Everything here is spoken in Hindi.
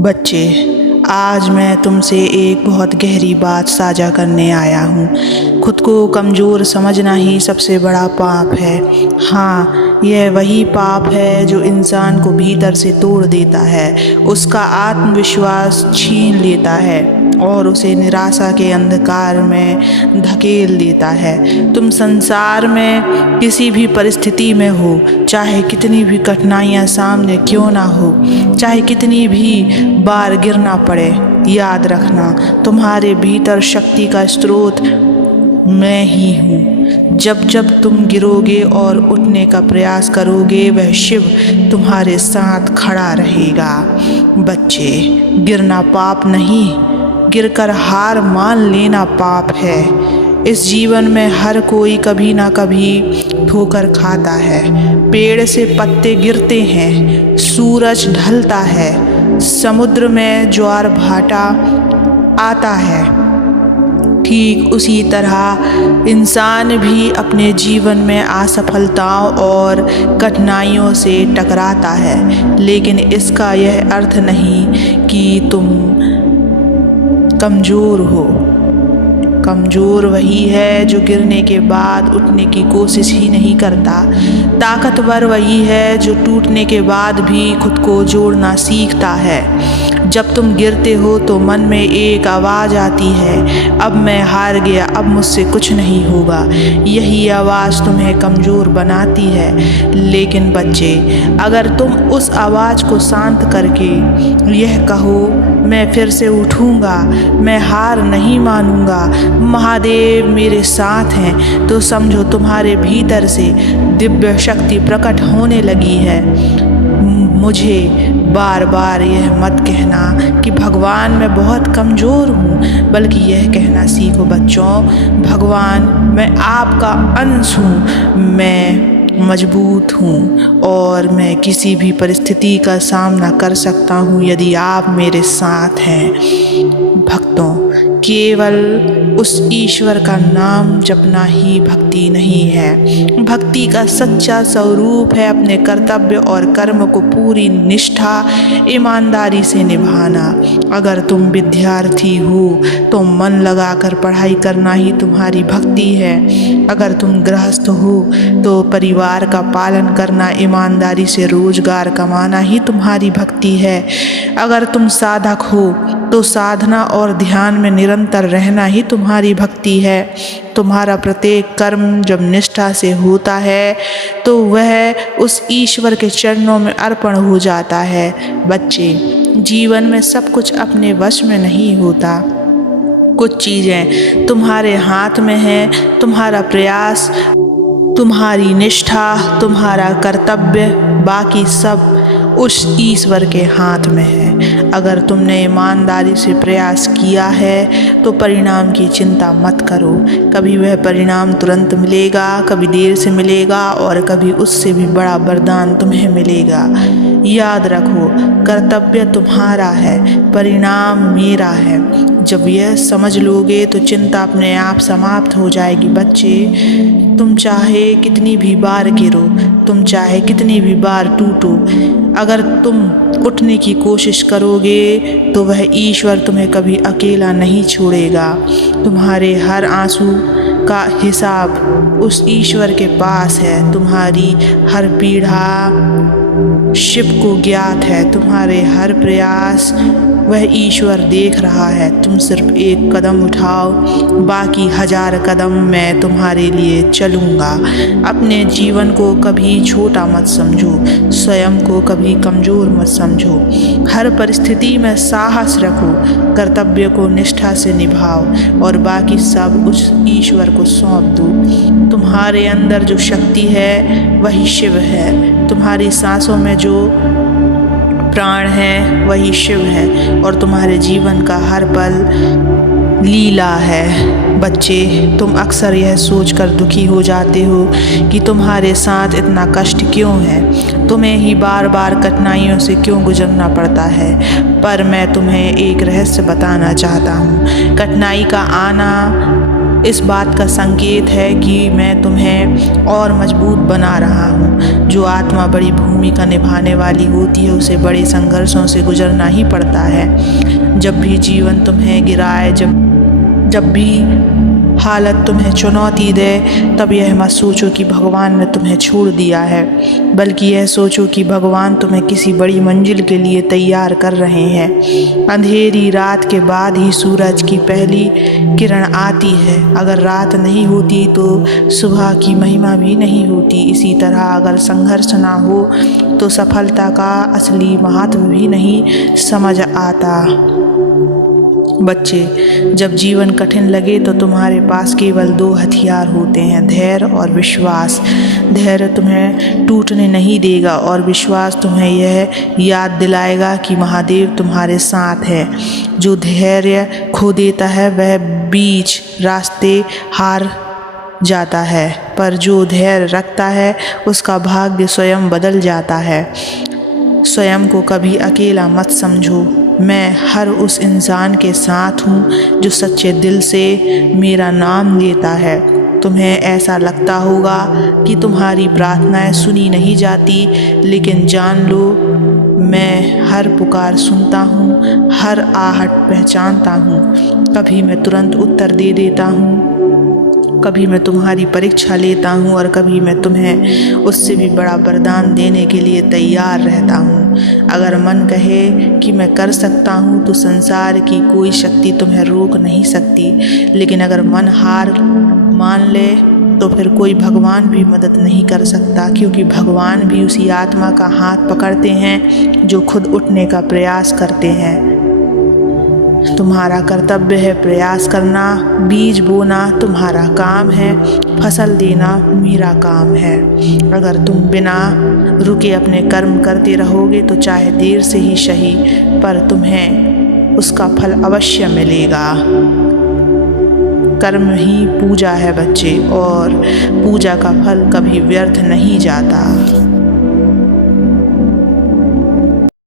बच्चे, आज मैं तुमसे एक बहुत गहरी बात साझा करने आया हूँ। खुद को कमज़ोर समझना ही सबसे बड़ा पाप है। हाँ, यह वही पाप है जो इंसान को भीतर से तोड़ देता है, उसका आत्मविश्वास छीन लेता है और उसे निराशा के अंधकार में धकेल देता है। तुम संसार में किसी भी परिस्थिति में हो, चाहे कितनी भी कठिनाइयाँ सामने क्यों ना हो, चाहे कितनी भी बार गिरना पड़े, याद रखना तुम्हारे भीतर शक्ति का स्रोत मैं ही हूँ। जब जब तुम गिरोगे और उठने का प्रयास करोगे, वह शिव तुम्हारे साथ खड़ा रहेगा। बच्चे, गिरना पाप नहीं, गिरकर हार मान लेना पाप है। इस जीवन में हर कोई कभी ना कभी ठोकर खाता है। पेड़ से पत्ते गिरते हैं, सूरज ढलता है, समुद्र में ज्वार भाटा आता है। ठीक उसी तरह इंसान भी अपने जीवन में असफलताओं और कठिनाइयों से टकराता है, लेकिन इसका यह अर्थ नहीं कि तुम कमज़ोर हो। कमज़ोर वही है जो गिरने के बाद उठने की कोशिश ही नहीं करता। ताकतवर वही है जो टूटने के बाद भी खुद को जोड़ना सीखता है। जब तुम गिरते हो तो मन में एक आवाज़ आती है, अब मैं हार गया, अब मुझसे कुछ नहीं होगा। यही आवाज़ तुम्हें कमज़ोर बनाती है। लेकिन बच्चे, अगर तुम उस आवाज़ को शांत करके यह कहो, मैं फिर से उठूँगा, मैं हार नहीं मानूँगा, महादेव मेरे साथ हैं, तो समझो तुम्हारे भीतर से दिव्य शक्ति प्रकट होने लगी है। मुझे बार बार यह मत कहना कि भगवान मैं बहुत कमज़ोर हूँ, बल्कि यह कहना सीखो बच्चों, भगवान मैं आपका अंश हूँ, मैं मजबूत हूँ और मैं किसी भी परिस्थिति का सामना कर सकता हूँ यदि आप मेरे साथ हैं। भक्तों, केवल उस ईश्वर का नाम जपना ही भक्ति नहीं है। भक्ति का सच्चा स्वरूप है अपने कर्तव्य और कर्म को पूरी निष्ठा ईमानदारी से निभाना। अगर तुम विद्यार्थी हो तो मन लगाकर पढ़ाई करना ही तुम्हारी भक्ति है। अगर तुम गृहस्थ हो तो परिवार का पालन करना, ईमानदारी से रोजगार कमाना ही तुम्हारी भक्ति है। अगर तुम साधक हो तो साधना और ध्यान में निरंतर रहना ही तुम्हारी भक्ति है। तुम्हारा प्रत्येक कर्म जब निष्ठा से होता है तो वह उस ईश्वर के चरणों में अर्पण हो जाता है। बच्चे, जीवन में सब कुछ अपने वश में नहीं होता। कुछ चीज़ें तुम्हारे हाथ में हैं, तुम्हारा प्रयास, तुम्हारी निष्ठा, तुम्हारा कर्तव्य, बाकी सब उस ईश्वर के हाथ में है। अगर तुमने ईमानदारी से प्रयास किया है तो परिणाम की चिंता मत करो। कभी वह परिणाम तुरंत मिलेगा, कभी देर से मिलेगा और कभी उससे भी बड़ा वरदान तुम्हें मिलेगा। याद रखो, कर्तव्य तुम्हारा है, परिणाम मेरा है। जब यह समझ लोगे तो चिंता अपने आप समाप्त हो जाएगी। बच्चे, तुम चाहे कितनी भी बार गिरो, तुम चाहे कितनी भी बार टूटो, अगर तुम उठने की कोशिश करोगे तो वह ईश्वर तुम्हें कभी अकेला नहीं छोड़ेगा। तुम्हारे हर आंसू का हिसाब उस ईश्वर के पास है। तुम्हारी हर पीड़ा शिव को ज्ञात है। तुम्हारे हर प्रयास वह ईश्वर देख रहा है। तुम सिर्फ एक कदम उठाओ, बाकी 1000 कदम मैं तुम्हारे लिए चलूँगा। अपने जीवन को कभी छोटा मत समझो, स्वयं को कभी कमज़ोर मत समझो। हर परिस्थिति में साहस रखो, कर्तव्य को निष्ठा से निभाओ और बाकी सब उस ईश्वर को सौंप दो। तुम्हारे अंदर जो शक्ति है वही शिव है। तुम्हारी सांसों में जो प्राण है वही शिव है और तुम्हारे जीवन का हर पल लीला है। बच्चे, तुम अक्सर यह सोचकर दुखी हो जाते हो कि तुम्हारे साथ इतना कष्ट क्यों है, तुम्हें ही बार बार कठिनाइयों से क्यों गुजरना पड़ता है। पर मैं तुम्हें एक रहस्य बताना चाहता हूँ। कठिनाई का आना इस बात का संकेत है कि मैं तुम्हें और मजबूत बना रहा हूँ। जो आत्मा बड़ी भूमिका निभाने वाली होती है उसे बड़े संघर्षों से गुजरना ही पड़ता है। जब भी जीवन तुम्हें गिराए, जब भी हालत तुम्हें चुनौती दे, तब यह मत सोचो कि भगवान ने तुम्हें छोड़ दिया है, बल्कि यह सोचो कि भगवान तुम्हें किसी बड़ी मंजिल के लिए तैयार कर रहे हैं। अंधेरी रात के बाद ही सूरज की पहली किरण आती है। अगर रात नहीं होती तो सुबह की महिमा भी नहीं होती। इसी तरह अगर संघर्ष ना हो तो सफलता का असली महत्व भी नहीं समझ आता। बच्चे, जब जीवन कठिन लगे तो तुम्हारे पास केवल 2 हथियार होते हैं, धैर्य और विश्वास। धैर्य तुम्हें टूटने नहीं देगा और विश्वास तुम्हें यह याद दिलाएगा कि महादेव तुम्हारे साथ है। जो धैर्य खो देता है वह बीच रास्ते हार जाता है, पर जो धैर्य रखता है उसका भाग्य स्वयं बदल जाता है। स्वयं को कभी अकेला मत समझो। मैं हर उस इंसान के साथ हूँ जो सच्चे दिल से मेरा नाम लेता है। तुम्हें ऐसा लगता होगा कि तुम्हारी प्रार्थनाएं सुनी नहीं जाती, लेकिन जान लो मैं हर पुकार सुनता हूँ, हर आहट पहचानता हूँ। कभी मैं तुरंत उत्तर दे देता हूँ, कभी मैं तुम्हारी परीक्षा लेता हूँ और कभी मैं तुम्हें उससे भी बड़ा वरदान देने के लिए तैयार रहता हूँ। अगर मन कहे कि मैं कर सकता हूँ तो संसार की कोई शक्ति तुम्हें रोक नहीं सकती, लेकिन अगर मन हार मान ले तो फिर कोई भगवान भी मदद नहीं कर सकता, क्योंकि भगवान भी उसी आत्मा का हाथ पकड़ते हैं जो खुद उठने का प्रयास करते हैं। तुम्हारा कर्तव्य है प्रयास करना, बीज बोना तुम्हारा काम है, फसल देना मेरा काम है। अगर तुम बिना रुके अपने कर्म करते रहोगे तो चाहे देर से ही सही, पर तुम्हें उसका फल अवश्य मिलेगा। कर्म ही पूजा है बच्चे, और पूजा का फल कभी व्यर्थ नहीं जाता।